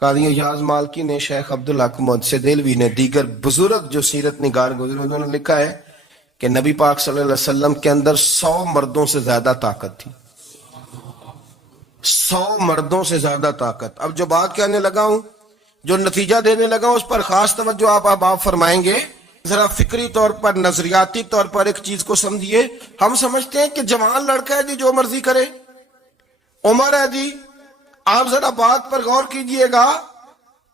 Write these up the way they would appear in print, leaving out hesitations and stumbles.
قاضی اعجاز مالکی نے، شیخ عبدالحق محدث دہلوی نے، دیگر بزرگ جو سیرت نگار گزرے انہوں نے لکھا ہے کہ نبی پاک صلی اللہ علیہ وسلم کے اندر 100 مردوں سے زیادہ طاقت تھی. 100 مردوں سے زیادہ طاقت. اب جو بات کہنے لگا ہوں، جو نتیجہ دینے لگا ہوں، اس پر خاص توجہ آپ فرمائیں گے. ذرا فکری طور پر، نظریاتی طور پر ایک چیز کو سمجھیے. ہم سمجھتے ہیں کہ جوان لڑکا ہے جی جو مرضی کرے، عمر ہے جی. آپ ذرا بات پر غور کیجئے گا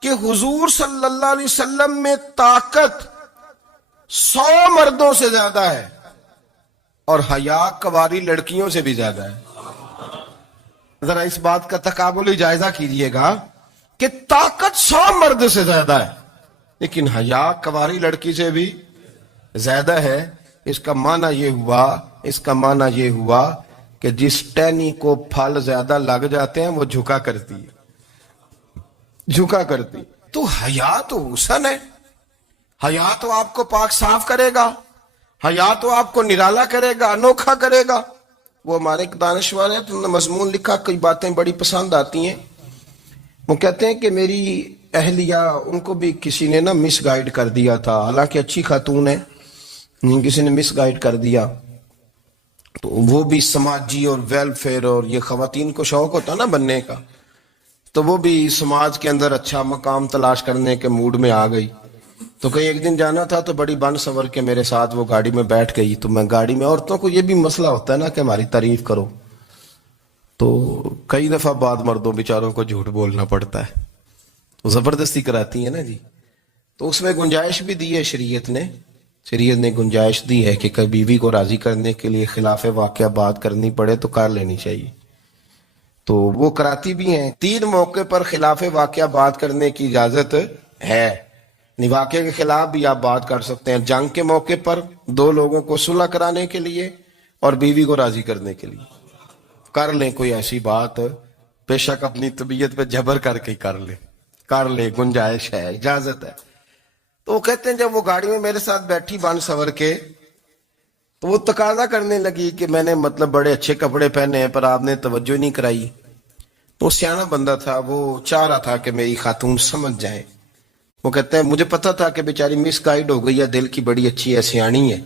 کہ حضور صلی اللہ علیہ وسلم میں طاقت 100 مردوں سے زیادہ ہے اور حیا کواری لڑکیوں سے بھی زیادہ ہے. ذرا اس بات کا تقابلی جائزہ کیجئے گا کہ طاقت 100 مرد سے زیادہ ہے لیکن حیا کواری لڑکی سے بھی زیادہ ہے. اس کا معنی یہ ہوا کہ جس ٹہنی کو پھل زیادہ لگ جاتے ہیں وہ جھکا کرتی ہے. تو حیا تو حسن ہے، حیا تو آپ کو پاک صاف کرے گا، حیا تو آپ کو نرالا کرے گا، انوکھا کرے گا. وہ ہمارے ایک دانشور ہیں، انہوں نے مضمون لکھا، کئی باتیں بڑی پسند آتی ہیں. وہ کہتے ہیں کہ میری اہلیہ، ان کو بھی کسی نے مس گائیڈ کر دیا تھا، حالانکہ اچھی خاتون ہے، کسی نے مس گائیڈ کر دیا. تو وہ بھی سماجی اور ویلفیئر، اور یہ خواتین کو شوق ہوتا نا بننے کا، تو وہ بھی سماج کے اندر اچھا مقام تلاش کرنے کے موڈ میں آ گئی. تو کہیں ایک دن جانا تھا تو بڑی بن سور کے میرے ساتھ وہ گاڑی میں بیٹھ گئی. تو میں گاڑی میں، عورتوں کو یہ بھی مسئلہ ہوتا ہے نا کہ ہماری تعریف کرو، تو کئی دفعہ بعد مردوں بیچاروں کو جھوٹ بولنا پڑتا ہے، تو زبردستی کراتی ہے نا جی. تو اس میں گنجائش بھی دی ہے شریعت نے گنجائش دی ہے کہ کبھی بیوی کو راضی کرنے کے لیے خلاف واقعہ بات کرنی پڑے تو کر لینی چاہیے. تو وہ کراتی بھی ہیں. 3 موقع پر خلاف واقعہ بات کرنے کی اجازت ہے. واقعے کے خلاف بھی آپ بات کر سکتے ہیں. جنگ کے موقع پر 2 لوگوں کو صلح کرانے کے لیے اور بیوی کو راضی کرنے کے لیے کر لیں کوئی ایسی بات، بے شک اپنی طبیعت پہ جبر کر کے کر لے، گنجائش ہے، اجازت ہے. تو وہ کہتے ہیں جب وہ گاڑی میں میرے ساتھ بیٹھی بن سور کے، تو وہ تقاضا کرنے لگی کہ میں نے بڑے اچھے کپڑے پہنے ہیں پر آپ نے توجہ نہیں کرائی. تو سیانا بندہ تھا، وہ چاہ رہا تھا کہ میری خاتون سمجھ جائے. وہ کہتے ہیں مجھے پتا تھا کہ بیچاری مس گائیڈ ہو گئی ہے، دل کی بڑی اچھی ہے، سیانی ہے،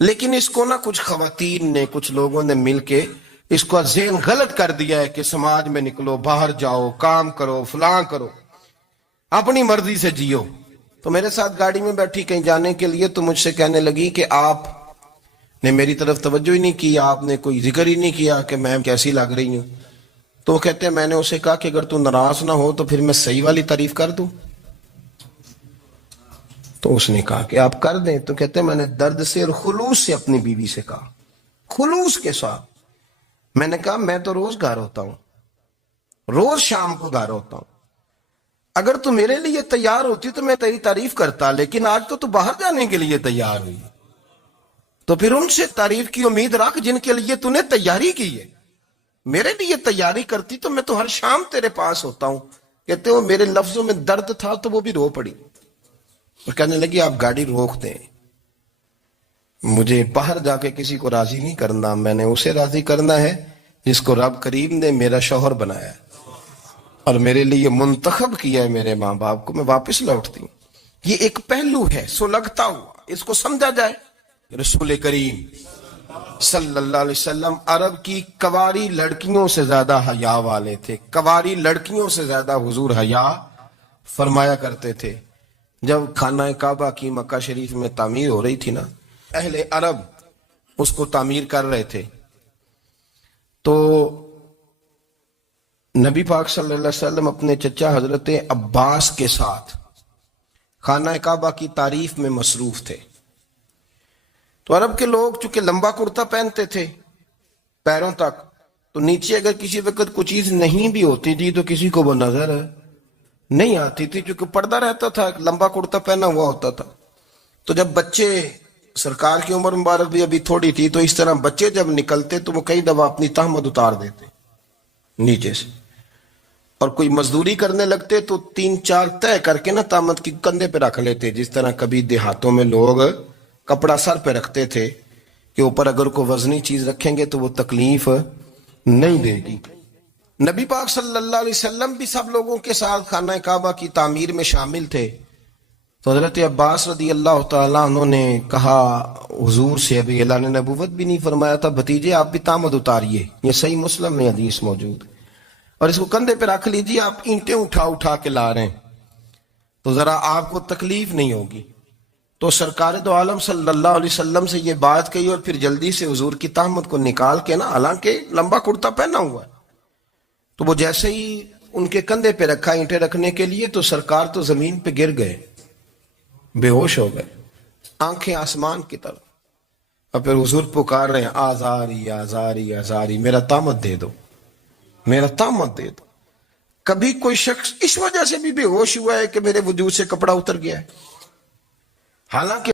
لیکن اس کو کچھ خواتین نے، کچھ لوگوں نے مل کے اس کو ذہن غلط کر دیا ہے کہ سماج میں نکلو، باہر جاؤ، کام کرو، فلاں کرو، اپنی مرضی سے جیو. تو میرے ساتھ گاڑی میں بیٹھی کہیں جانے کے لیے، تو مجھ سے کہنے لگی کہ آپ نے میری طرف توجہ ہی نہیں کی، آپ نے کوئی ذکر ہی نہیں کیا کہ میں کیسی لگ رہی ہوں. تو وہ کہتے ہیں میں نے اسے کہا کہ اگر تو ناراض نہ ہو تو پھر میں صحیح والی تعریف کر دوں. تو اس نے کہا کہ آپ کر دیں. تو کہتے ہیں میں نے درد سے اور خلوص سے اپنی بیوی سے کہا، خلوص کے ساتھ. میں نے کہا میں تو روز گھر ہوتا ہوں، روز شام کو گھر ہوتا ہوں، اگر تو میرے لیے تیار ہوتی تو میں تیری تعریف کرتا، لیکن آج تو باہر جانے کے لیے تیار ہوئی، تو پھر ان سے تعریف کی امید رکھ جن کے لیے تو نے تیاری کی ہے. میرے لیے تیاری کرتی تو میں تو ہر شام تیرے پاس ہوتا ہوں. کہتے ہو میرے لفظوں میں درد تھا تو وہ بھی رو پڑی اور کہنے لگی آپ گاڑی روک دیں، مجھے باہر جا کے کسی کو راضی نہیں کرنا، میں نے اسے راضی کرنا ہے جس کو رب کریم نے میرا شوہر بنایا اور میرے لیے منتخب کیا ہے میرے ماں باپ کو. میں واپس لوٹتی ہوں. یہ ایک پہلو ہے سو لگتا ہوا، اس کو سمجھا جائے. رسول کریم صلی اللہ علیہ وسلم عرب کی کواری لڑکیوں سے زیادہ حیا والے تھے. کواری لڑکیوں سے زیادہ حضور حیا فرمایا کرتے تھے. جب خانہ کعبہ کی مکہ شریف میں تعمیر ہو رہی تھی نا، اہل عرب اس کو تعمیر کر رہے تھے، تو نبی پاک صلی اللہ علیہ وسلم اپنے چچا حضرت عباس کے ساتھ خانہ کعبہ کی تعریف میں مصروف تھے. تو عرب کے لوگ چونکہ لمبا کرتا پہنتے تھے پیروں تک، تو نیچے اگر کسی وقت کوئی چیز نہیں بھی ہوتی تھی تو کسی کو وہ نظر نہیں آتی تھی، چونکہ پردہ رہتا تھا، لمبا کرتا پہنا ہوا ہوتا تھا. تو جب بچے، سرکار کی عمر مبارک بھی ابھی تھوڑی تھی، تو اس طرح بچے جب نکلتے تو وہ کئی دفعہ اپنی تہمت اتار دیتے نیچے سے، اور کوئی مزدوری کرنے لگتے تو 3-4 طے کر کے تہمت کی کندھے پہ رکھ لیتے. جس طرح کبھی دیہاتوں میں لوگ کپڑا سر پہ رکھتے تھے کہ اوپر اگر کوئی وزنی چیز رکھیں گے تو وہ تکلیف نہیں دے گی. نبی پاک صلی اللہ علیہ وسلم بھی سب لوگوں کے ساتھ خانہ کعبہ کی تعمیر میں شامل تھے. تو حضرت عباس رضی اللہ تعالیٰ عنہ نے کہا حضور سے، ابھی اللہ نے نبوت بھی نہیں فرمایا تھا، بھتیجے آپ بھی تامد اتاریے. یہ صحیح مسلم میں حدیث موجود ہے. اور اس کو کندھے پہ رکھ لیجیے، آپ اینٹیں اٹھا اٹھا کے لا رہے ہیں تو ذرا آپ کو تکلیف نہیں ہوگی. تو سرکار دو عالم صلی اللہ علیہ وسلم سے یہ بات کہی اور پھر جلدی سے حضور کی تہمت کو نکال کے نا، حالانکہ لمبا کرتا پہنا ہوا ہے، تو وہ جیسے ہی ان کے کندھے پہ رکھا اینٹیں رکھنے کے لیے تو سرکار تو زمین پہ گر گئے، بے ہوش ہو گئے، آنکھیں آسمان کی طرف. اور پھر حضور پکار رہے ہیں آزاری آزاری آزاری، میرا تامت دے دو، میرا تامت دے دو. کبھی کوئی شخص اس وجہ سے بھی بے ہوش ہوا ہے کہ میرے وجود سے کپڑا اتر گیا ہے؟ حالانکہ